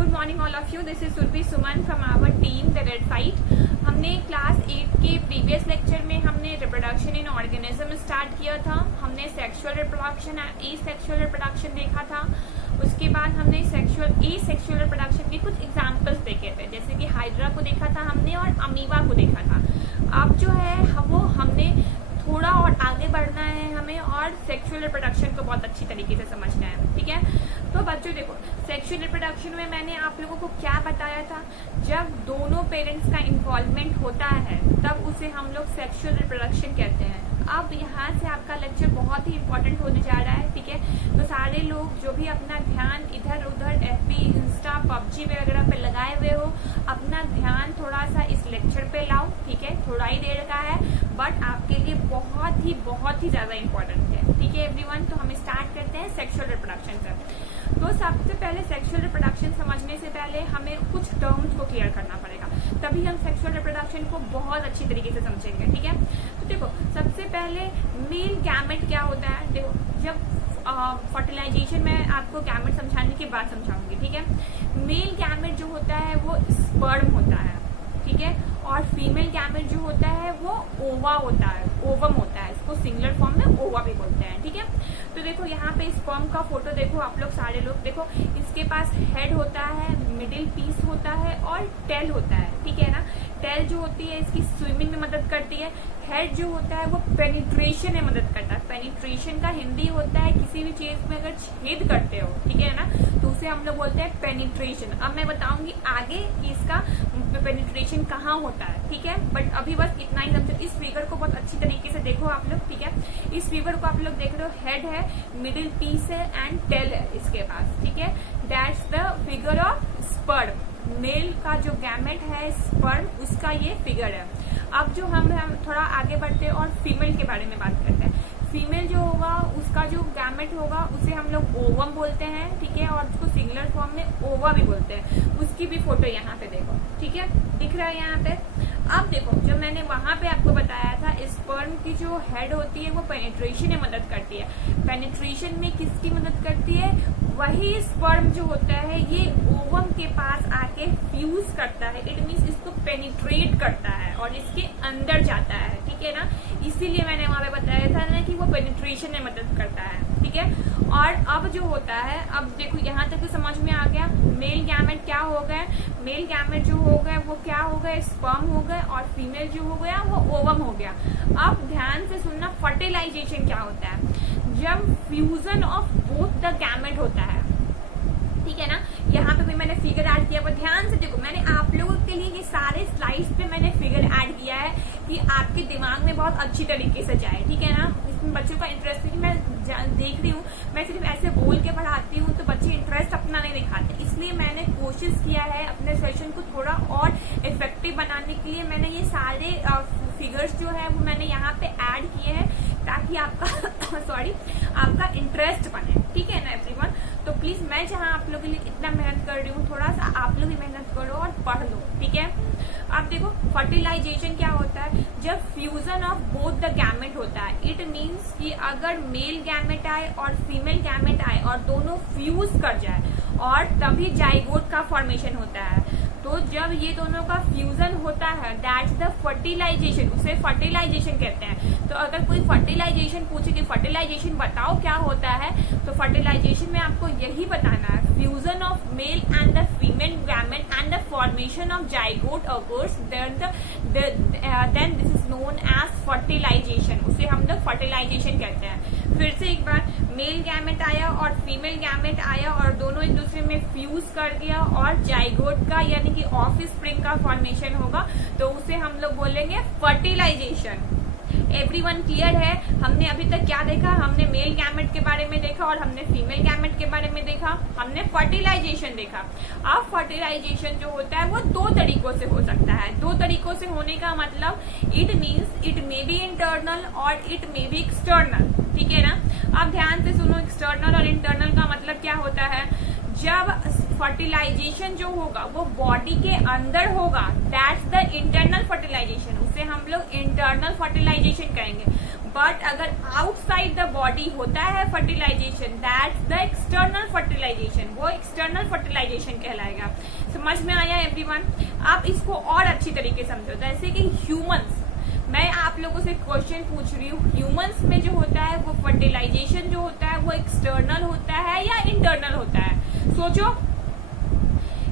Good morning all of you, this is Surabhi Suman from our team the red fight. हमने class 8 के previous lecture में हमने reproduction in organism start किया था। हमने सेक्सुअल रिप्रोडक्शन, एसेक्सुअल रिप्रोडक्शन देखा था। उसके बाद हमने एसेक्सुअल रिप्रोडक्शन के कुछ एग्जाम्पल्स देखे थे, जैसे कि हाइड्रा को देखा था हमने और अमीबा को देखा था। अब जो है वो हमने थोड़ा और आगे बढ़ना है हमें, और सेक्सुअल रिप्रोडक्शन को बहुत अच्छी तरीके से समझना है। ठीक है, तो बच्चों देखो, सेक्सुअल रिप्रोडक्शन में मैंने आप लोगों को क्या बताया था, जब दोनों पेरेंट्स का इन्वॉल्वमेंट होता है तब उसे हम लोग सेक्सुअल रिप्रोडक्शन कहते हैं। अब यहाँ से आपका लेक्चर बहुत ही इंपॉर्टेंट होने जा रहा है। ठीक है, तो सारे लोग जो भी अपना ध्यान इधर उधर FB, इंस्टा, PUBG वगैरह पे लगाए हुए हो, अपना ध्यान थोड़ा सा इस लेक्चर पे लाओ। ठीक है, थोड़ा ही देर का है बट आपके लिए बहुत ही ज्यादा इंपॉर्टेंट है। ठीक है एवरीवन, तो हम स्टार्ट करते हैं सेक्सुअल रिप्रोडक्शन से। तो सबसे पहले सेक्सुअल रिप्रोडक्शन समझने से पहले हमें कुछ टर्म्स को क्लियर करना पड़ेगा, तभी हम सेक्सुअल रिप्रोडक्शन को बहुत अच्छी तरीके से समझेंगे। ठीक है, तो देखो, सबसे पहले मेल गैमेट क्या होता है। देखो, जब फर्टिलाइजेशन में आपको गैमेट समझाने के बाद समझाऊंगी। ठीक है, मेल गैमेट जो होता है वो स्पर्म होता है। ठीक है, और फीमेल गैमेट जो होता है वो ओवा होता है, ओवम होता है। इसको सिंगुलर फॉर्म में ओवा भी बोलते हैं। ठीक है, तो देखो यहाँ पे स्पर्म का फोटो देखो आप लोग सारे लोग, देखो इसके पास हेड होता है, मिडिल पीस होता है और टेल होता है। ठीक है ना, टेल जो होती है इसकी स्विमिंग में मदद करती है। हेड जो होता है वो पेनिट्रेशन में मदद करता है। पेनिट्रेशन का हिंदी होता है किसी भी चीज में अगर छेद करते हो, ठीक है ना, तो उसे हम लोग बोलते हैं पेनिट्रेशन। अब मैं बताऊंगी आगे कि इसका पेनिट्रेशन कहाँ होता है। ठीक है, बट अभी बस इतना ही समझो। इस फिगर को बहुत अच्छी तरीके से देखो आप लोग। ठीक है, इस फिगर को आप लोग देख रहे हो, हेड है, मिडिल पीस है एंड टेल है इसके पास। ठीक है, that's the figure of sperm. Male का जो गैमेट है स्पर्म, उसका ये फिगर है। अब जो हम थोड़ा आगे बढ़ते हैं और फीमेल के बारे में बात करते हैं। फीमेल जो होगा उसका जो गैमेट होगा उसे हम लोग ओवम बोलते हैं। ठीक है, और उसको सिंगुलर फॉर्म में ओवा भी बोलते हैं। उसकी भी फोटो यहाँ पे देखो। ठीक है, दिख रहा है यहाँ पे। अब देखो, जो मैंने वहां पे आपको बताया था, स्पर्म की जो हेड होती है वो पेनिट्रेशन में मदद करती है। पेनिट्रेशन में किसकी मदद करती है, वही स्पर्म जो होता है ये ओवम के पास आके फ्यूज करता है। इट मीन्स इसको पेनिट्रेट करता है और इसके अंदर जाता है। ठीक है ना, इसीलिए मैंने वहां पे बताया था ना कि वो पेनिट्रेशन में मदद करता है। ठीक है, और अब जो होता है, अब देखो यहाँ तक तो समझ में आ गया। मेल गैमेट क्या हो गया, मेल गैमेट जो हो गया वो क्या हो गया, स्पर्म हो गया, और फीमेल जो हो गया वो ओवम हो गया। अब ध्यान से सुनना, फर्टिलाइजेशन क्या होता है, जब fusion of both the gamete होता है। ठीक है ना, यहाँ पे भी मैंने फिगर ऐड किया, पर ध्यान से देखो, मैंने आप लोगों के लिए ये सारे स्लाइड्स पे मैंने फिगर ऐड किया है कि आपके दिमाग में बहुत अच्छी तरीके से जाए। ठीक है ना, इसमें बच्चों का इंटरेस्ट है। मैं देख रही हूँ, मैं सिर्फ ऐसे बोल के पढ़ाती हूँ तो बच्चे इंटरेस्ट अपना नहीं दिखाते, इसलिए मैंने कोशिश किया है अपने सेशन को थोड़ा और इफेक्टिव बनाने के लिए। मैंने ये सारे फिगर्स जो है वो मैंने यहाँ पे ऐड किए हैं ताकि आपका आपका इंटरेस्ट बने। ठीक है ना एवरीवन, तो प्लीज मैं जहाँ आप लोगों के लिए इतना मेहनत कर रही हूँ, थोड़ा सा आप लोग भी मेहनत करो और पढ़ लो। ठीक है, अब देखो फर्टिलाइजेशन क्या होता है, जब fusion of both the gamete होता है। इट मीन्स कि अगर मेल गैमेट आए और फीमेल गैमेट आए और दोनों फ्यूज कर जाए और तभी जाइगोट का फॉर्मेशन होता है। तो जब ये दोनों का फ्यूजन होता है, दैट्स द फर्टिलाइजेशन, उसे फर्टिलाइजेशन कहते हैं। तो अगर कोई फर्टिलाइजेशन पूछे कि फर्टिलाइजेशन बताओ क्या होता है, तो फर्टिलाइजेशन में आपको यही बताना है, fusion of male and the female gamete and the formation of zygote occurs, then this is known as fertilization. उसे हम लोग फर्टिलाइजेशन कहते हैं। फिर से एक बार, मेल गैमेट आया और फीमेल गैमेट आया और दोनों एक दूसरे में फ्यूज कर दिया और जाइगोट का यानी कि ऑफ स्प्रिंग का फॉर्मेशन होगा, तो उसे हम लोग बोलेंगे फर्टिलाइजेशन। एवरीवन क्लियर है? हमने अभी तक क्या देखा, हमने मेल गैमेट के बारे में देखा और हमने फीमेल गैमेट के बारे में देखा, हमने फर्टिलाइजेशन देखा। अब फर्टिलाइजेशन जो होता है वो दो तरीकों से हो सकता है। दो तरीकों से होने का मतलब, it means it may be internal और इट मे बी एक्सटर्नल। ठीक है ना, अब ध्यान से सुनो, एक्सटर्नल और इंटरनल का मतलब क्या होता है। जब फर्टिलाइजेशन जो होगा वो बॉडी के अंदर होगा, दैट्स द इंटरनल फर्टिलाइजेशन, उसे हम लोग इंटरनल फर्टिलाइजेशन कहेंगे। बट अगर आउटसाइड द बॉडी होता है fertilization, that's the external fertilization, वो एक्सटर्नल फर्टिलाइजेशन कहलाएगा। समझ में आया एवरीवन? आप इसको और अच्छी तरीके से समझो। जैसे कि ह्यूमंस, मैं आप लोगों से क्वेश्चन पूछ रही हूँ, ह्यूमंस में जो होता है वो फर्टिलाइजेशन जो होता है वो एक्सटर्नल होता है या इंटरनल होता है? सोचो,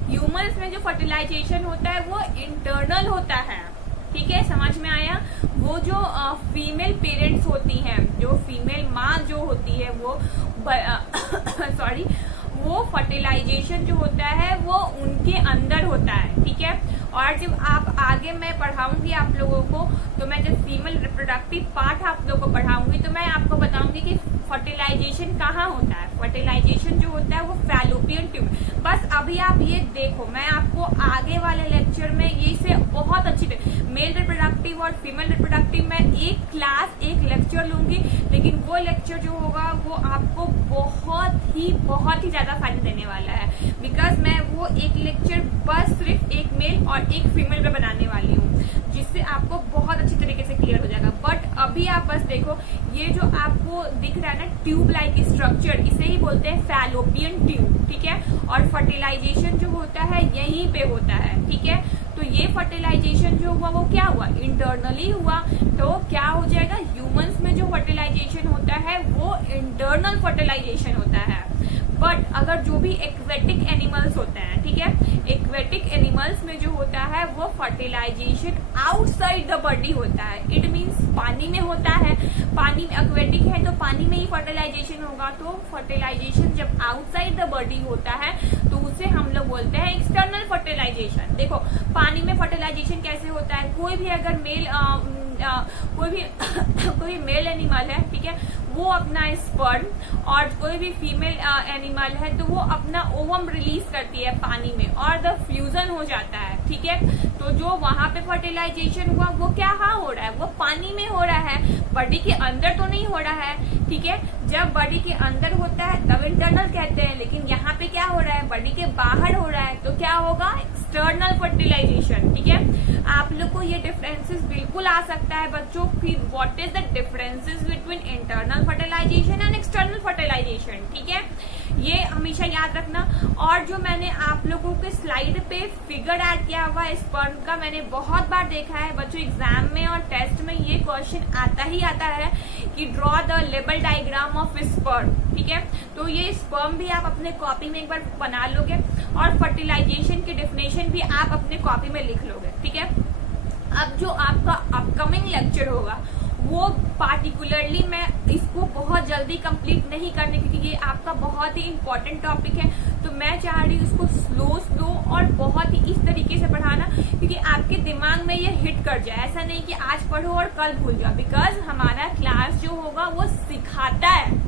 ह्यूमंस में जो फर्टिलाइजेशन होता है वो इंटरनल होता है। ठीक है, समझ में आया? वो जो फीमेल पेरेंट्स होती हैं, जो फीमेल माँ जो होती है वो सॉरी वो फर्टिलाइजेशन जो होता है वो उनके अंदर होता है। ठीक है, और जब आप आगे मैं पढ़ाऊंगी आप लोगों को, तो मैं जब फीमेल रिप्रोडक्टिव पार्ट आप लोगों को पढ़ाऊंगी तो मैं आपको बताऊंगी कि फर्टिलाइजेशन कहाँ होता है। फर्टिलाइजेशन जो होता है वो फैलोपियन ट्यूब। बस अभी आप ये देखो, मैं आपको आगे वाले लेक्चर में ये से बहुत अच्छी मेल रिप्रोडक्टिव और फीमेल रिप्रोडक्टिव में एक क्लास एक लेक्चर लूंगी, लेकिन वो लेक्चर जो होगा वो आपको बहुत ही ज्यादा फायदा देने वाला है। बिकॉज मैं वो एक लेक्चर बस सिर्फ एक मेल और एक फीमेल पे बनाने वाली हूँ, जिससे आपको बहुत अच्छी तरीके से क्लियर हो जाएगा। बट अभी आप बस देखो, ये जो आपको दिख रहा है ना ट्यूब लाइक स्ट्रक्चर, इसे ही बोलते हैं फैलोपियन ट्यूब। ठीक है, और फर्टिलाइजेशन जो होता है यहीं पे होता है। ठीक है, तो ये फर्टिलाइजेशन जो हुआ वो क्या हुआ? इंटरनली हुआ। तो क्या हो जाएगा? ह्यूमंस में जो फर्टिलाइजेशन होता है वो इंटरनल फर्टिलाइजेशन होता है। बट अगर जो भी एक्वेटिक एनिमल्स होते हैं, ठीक है, एक्वेटिक एनिमल्स में जो होता है वो फर्टिलाइजेशन आउटसाइड द बॉडी होता है। इट मीन्स पानी में होता है। पानी में एक्वेटिक है तो पानी में ही फर्टिलाइजेशन होगा। तो फर्टिलाइजेशन जब आउटसाइड द बॉडी होता है तो उसे हम लोग बोलते हैं एक्सटर्नल फर्टिलाइजेशन। देखो, पानी में फर्टिलाइजेशन कैसे होता है? कोई भी अगर कोई भी मेल एनिमल है, ठीक है, वो अपना स्पर्म, और कोई भी फीमेल एनिमल है तो वो अपना ओवम रिलीज करती है पानी में और द फ्यूजन हो जाता है। ठीक है, तो जो वहां पे फर्टिलाइजेशन हुआ वो क्या हो रहा है? वो पानी में हो रहा है, बॉडी के अंदर तो नहीं हो रहा है। ठीक है, जब बॉडी के अंदर होता है तब इंटरनल कहते हैं, लेकिन यहाँ पे क्या हो रहा है? बॉडी के बाहर हो रहा है, तो क्या होगा? External fertilization. ठीक है, आप लोग को ये डिफरेंसेस बिल्कुल आ सकता है बच्चों। फिर what is the differences between internal fertilization and external fertilization? ठीक है, ये हमेशा याद रखना। और जो मैंने आप लोगों के स्लाइड पे फिगर ऐड किया हुआ है स्पर्म का, मैंने बहुत बार देखा है बच्चों, एग्जाम में और टेस्ट में ये क्वेश्चन आता ही आता है कि draw the label diagram of sperm. ठीक है, तो ये स्पर्म भी आप अपने कॉपी में एक बार बना लोगे और फर्टिलाइजेशन की डेफिनेशन भी आप अपने कॉपी में लिख लोगे। ठीक है, अब जो आपका अपकमिंग लेक्चर होगा वो पार्टिकुलरली मैं इसको बहुत जल्दी कंप्लीट नहीं करने, क्योंकि ये आपका बहुत ही इंपॉर्टेंट टॉपिक है। तो मैं चाह रही हूँ इसको स्लो और बहुत ही इस तरीके से पढ़ाना क्योंकि आपके दिमाग में ये हिट कर जाए। ऐसा नहीं कि आज पढ़ो और कल भूल जाओ, बिकॉज हमारा क्लास जो होगा वो सिखाता है।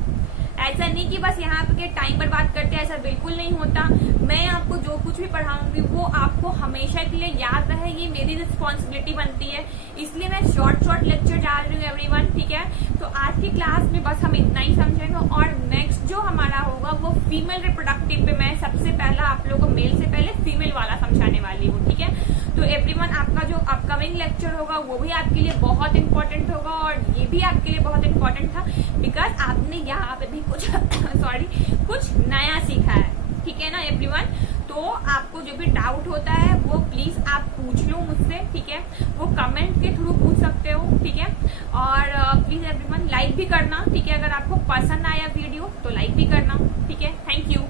ऐसा नहीं कि बस यहाँ पे टाइम बर्बाद करते हैं, ऐसा बिल्कुल नहीं होता। मैं आपको जो कुछ भी पढ़ाऊंगी वो आपको हमेशा के लिए याद रहे, ये मेरी रिस्पॉन्सिबिलिटी बनती है। इसलिए मैं शॉर्ट लेक्चर डाल रही हूँ एवरीवन। ठीक है, तो आज की क्लास में बस हम इतना ही समझेंगे और नेक्स्ट जो हमारा होगा वो फीमेल रिप्रोडक्टिव पे मैं सबसे पहला आप लोगों को मेल से पहले फीमेल वाला समझाने वाली हूँ। ठीक है, तो एवरीवन आपका जो अपकमिंग लेक्चर होगा वो भी आपके लिए बहुत इंपॉर्टेंट होगा और ये भी आपके लिए बहुत इंपॉर्टेंट था बिकॉज आपने यहाँ पे भी कुछ कुछ नया सीखा है। ठीक है ना एवरीवन? तो आपको जो भी डाउट होता है वो प्लीज आप पूछ लो मुझसे। ठीक है, वो कमेंट के थ्रू पूछ सकते हो। ठीक है, और प्लीज एवरीवन लाइक भी करना। ठीक है, अगर आपको पसंद आया वीडियो तो लाइक भी करना। ठीक है, थैंक यू।